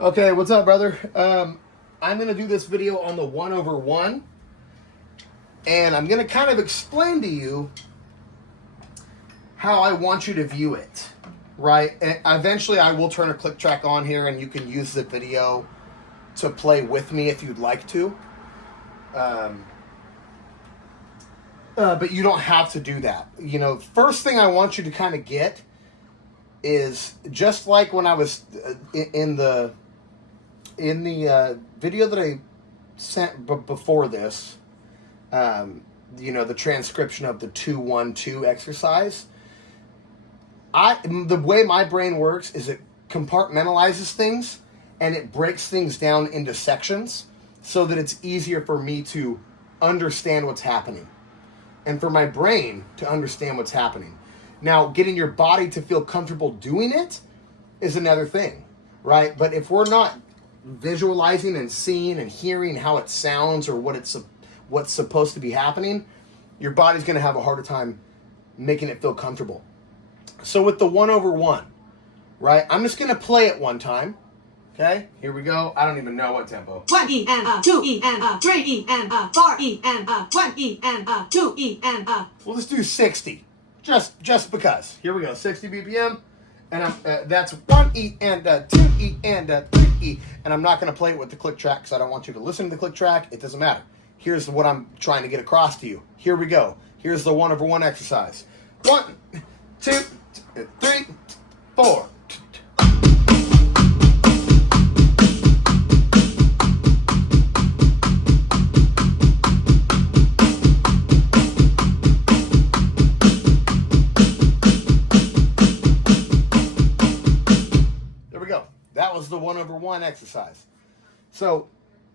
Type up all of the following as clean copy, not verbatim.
Okay, what's up, brother? I'm going to do this video on the 1/1, and I'm going to kind of explain to you how I want you to view it, right? And eventually, I will turn a click track on here, and you can use the video to play with me if you'd like to. But you don't have to do that. You know, first thing I want you to kind of get is just like when I was in the video that I sent before this, you know, the transcription of the 2-1-2 exercise. The way my brain works is it compartmentalizes things and it breaks things down into sections so that it's easier for me to understand what's happening and for my brain to understand what's happening. Now, getting your body to feel comfortable doing it is another thing, right? But if we're not visualizing and seeing and hearing how it sounds or what's supposed to be happening, your body's going to have a harder time making it feel comfortable. So with the 1/1, right? I'm just going to play it one time. Okay, here we go. I don't even know what tempo. 1E and 2E and 3E and 4E and 1E and 2E and We'll just do 60, just because. Here we go, 60 BPM, and that's 1E and 2E and 3E, and I'm not going to play it with the click track because I don't want you to listen to the click track. It doesn't matter. Here's what I'm trying to get across to you. Here we go. Here's the 1/1 exercise. 1, 2, 3, 4. That was the 1/1 exercise. So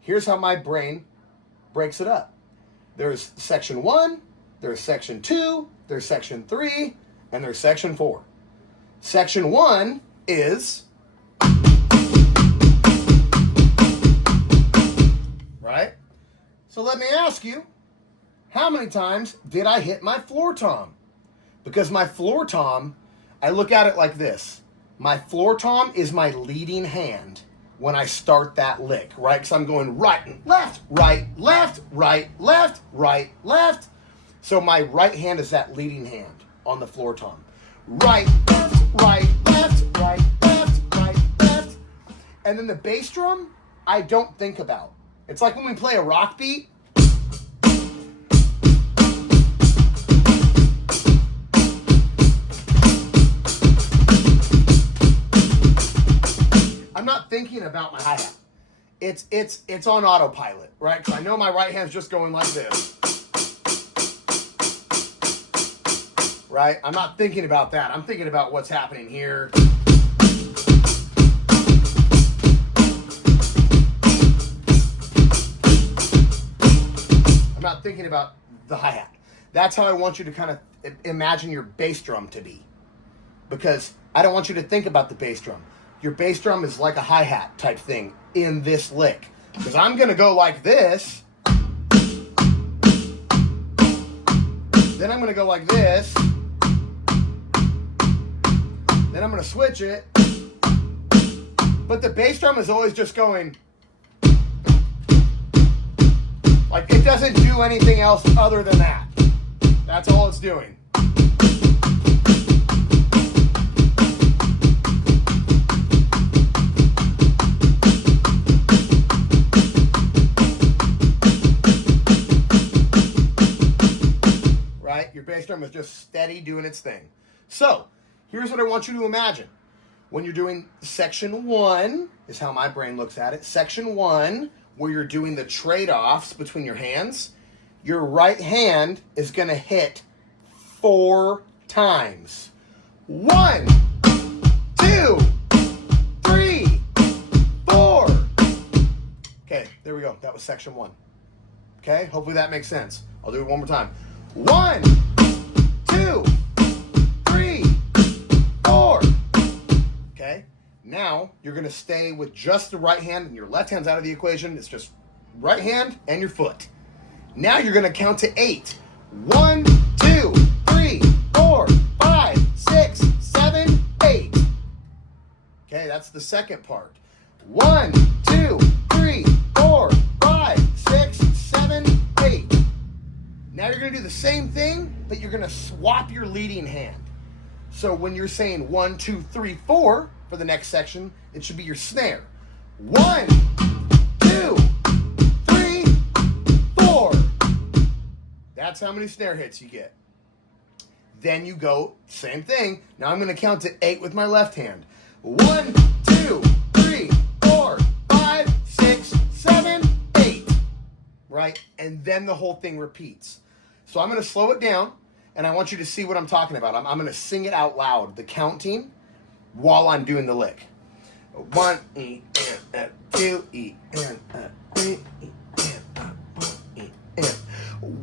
here's how my brain breaks it up. There's section 1, there's section 2, there's section 3, and there's section 4. Section 1 is, right? So let me ask you, how many times did I hit my floor tom? Because my floor tom, I look at it like this. My floor tom is my leading hand when I start that lick, right? Because I'm going right and left, right, left, right, left, right, left. So my right hand is that leading hand on the floor tom. Right, left, right, left, right, left, right, left. And then the bass drum, I don't think about. It's like when we play a rock beat. I'm not thinking about my hi-hat. It's on autopilot, right? Because I know my right hand's just going like this. Right? I'm not thinking about that. I'm thinking about what's happening here. I'm not thinking about the hi-hat. That's how I want you to kind of imagine your bass drum to be. Because I don't want you to think about the bass drum. Your bass drum is like a hi-hat type thing in this lick. Because I'm going to go like this. Then I'm going to go like this. Then I'm going to switch it. But the bass drum is always just going. Like it doesn't do anything else other than that. That's all it's doing. Your bass drum is just steady doing its thing. So, here's what I want you to imagine. When you're doing section 1, is how my brain looks at it. Section 1, where you're doing the trade-offs between your hands, your right hand is going to hit 4 times. 1, 2, 3, 4. Okay, there we go. That was section 1. Okay, hopefully that makes sense. I'll do it one more time. 1, 2, 3, 4. Okay, now you're going to stay with just the right hand and your left hand's out of the equation. It's just right hand and your foot. Now you're going to count to 8. 1, 2, 3, 4, 5, 6, 7, 8. Okay, that's the second part. 1, 2, 3, 4, 5, 6, 7, 8. Now you're going to do the same thing, but you're going to swap your leading hand. So when you're saying 1, 2, 3, 4 for the next section, it should be your snare. 1, 2, 3, 4. That's how many snare hits you get. Then you go, same thing. Now I'm going to count to 8 with my left hand. 1, 2, 3, 4, 5, 6, 7, 8. Right? And then the whole thing repeats. So I'm going to slow it down, and I want you to see what I'm talking about. I'm going to sing it out loud, the counting, while I'm doing the lick. 1 E and 2 E and 3 E and 4 E and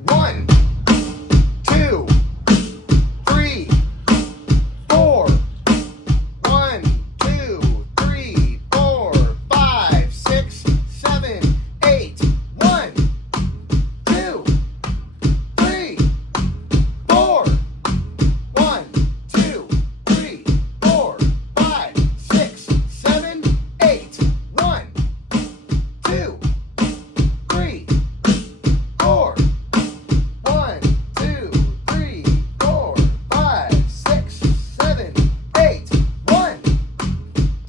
1, 2, 3, 4. 1, 2, 3, 4, 5, 6, 7, 8. 1, 2, 3, 4. 1, 2, 3, 4, 5, 6, 7, 8. 1, 2, 3, 4. 1, 2, 3, 4, 5, 6, 7, 8. 1,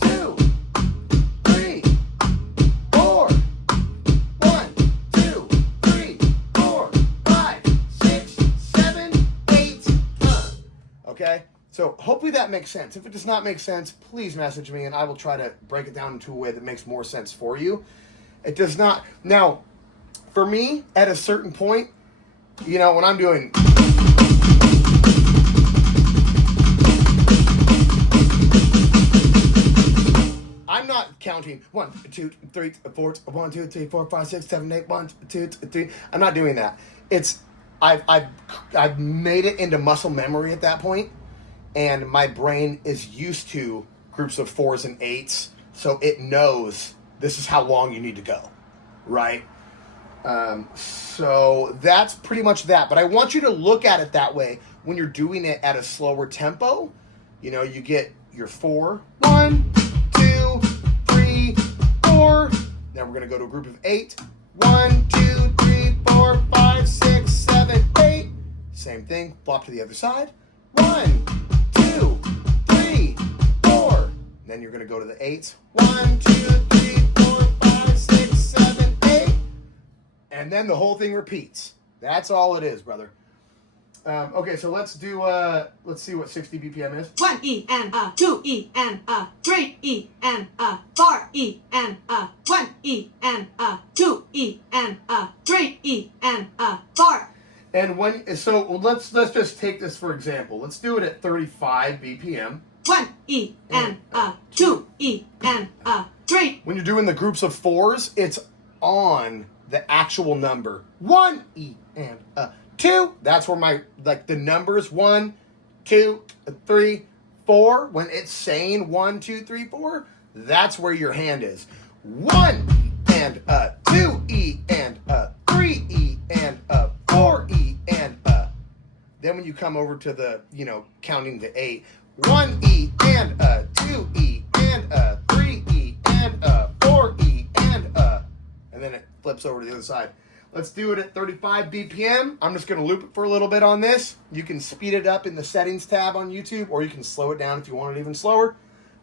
2, 3, 4. 1, 2, 3, 4, 5, 6, 7, 8. Okay? So hopefully that makes sense. If it does not make sense, please message me and I will try to break it down into a way that makes more sense for you. It does not. Now, for me, at a certain point, you know, when I'm doing... I'm not counting 1, 2, 3, 4, 1, 2, 3, 4, 5, 6, 7, 8, 1, 2, 3. I'm not doing that. It's I've made it into muscle memory at that point, and my brain is used to groups of 4s and 8s, so it knows this is how long you need to go, right? So that's pretty much that. But I want you to look at it that way when you're doing it at a slower tempo. You know, you get your 4, 1, 2, 3, 4. Now we're going to go to a group of 8. 1, 2, 3, 4, 5, 6, 7, 8. Same thing. Flop to the other side. 1, 2, 3, 4. And then you're going to go to the 8s. 1, 2, 3, 4, 5, 6, 7, 8. And then the whole thing repeats. That's all it is, brother. Okay, so let's do, let's see what 60 BPM is. 1 E and 2 E and 3 E and 4 E and 1 E and 2 E and 3 E and 4. And when, so let's just take this for example. Let's do it at 35 BPM. 1 E and 2 E and 3. When you're doing the groups of 4s, it's on the actual number. 1 E and 2. That's where my, like, the numbers 1, 2, 3, 4. When it's saying 1, 2, 3, 4, that's where your hand is. 1 and 2 E and 3 E and 4 E and then when you come over to the, you know, counting the 8, 1 E and 2 E and 3 E and 4 E and then it flips over to the other side. Let's do it at 35 BPM. I'm just going to loop it for a little bit on this. You can speed it up in the settings tab on YouTube, or you can slow it down if you want it even slower.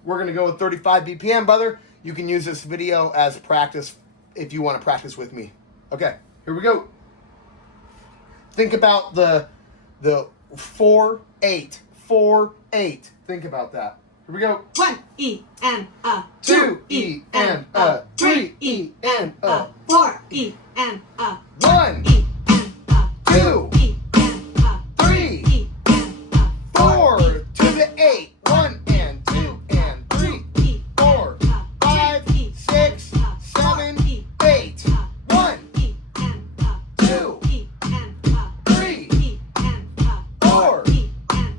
We're going to go with 35 BPM, brother. You can use this video as practice if you want to practice with me. Okay, here we go. Think about the 4, 8, 4, 8. Think about that. Here we go. 1 E and 2 E and 3 E and 4 E and 1 E and 2 E and 3 E and 4 to the 8. 1 and 2 and 3 E 4 5 6 7 8. 1 E and 2 E and 3 E and 4 E and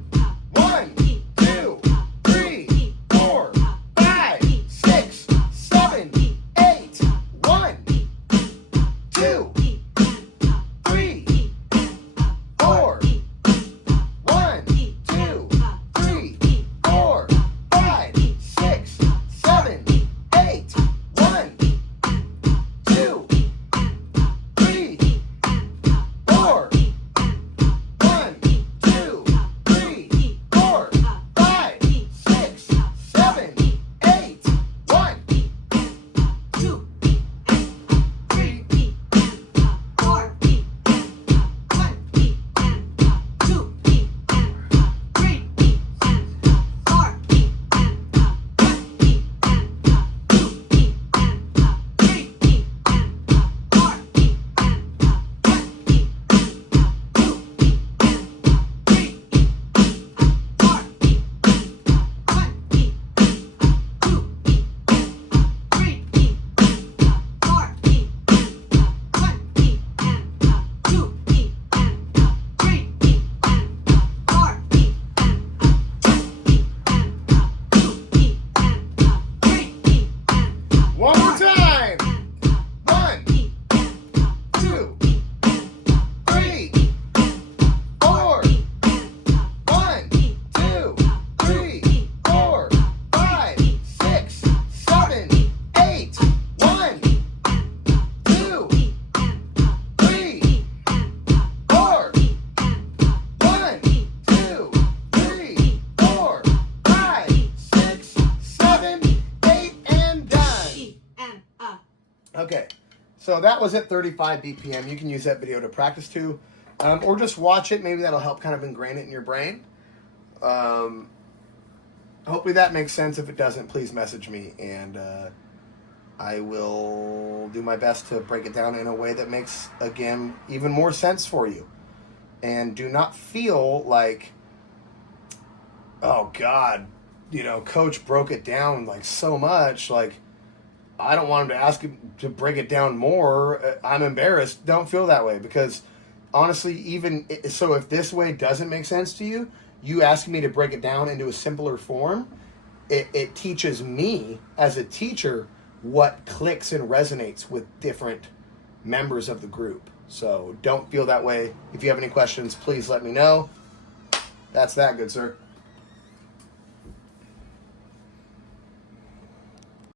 1 2 3 4 5 6 7 8. 1 2 E and Okay, so that was at 35 BPM. You can use that video to practice to, or just watch it. Maybe that'll help kind of ingrain it in your brain. Hopefully that makes sense. If it doesn't, please message me, and I will do my best to break it down in a way that makes, again, even more sense for you. And do not feel like, oh God, Coach broke it down like so much. Like, I don't want him to ask him to break it down more. I'm embarrassed. Don't feel that way, because honestly, so if this way doesn't make sense to you, you asking me to break it down into a simpler form, it teaches me as a teacher what clicks and resonates with different members of the group. So don't feel that way. If you have any questions, please let me know. That's that, good sir.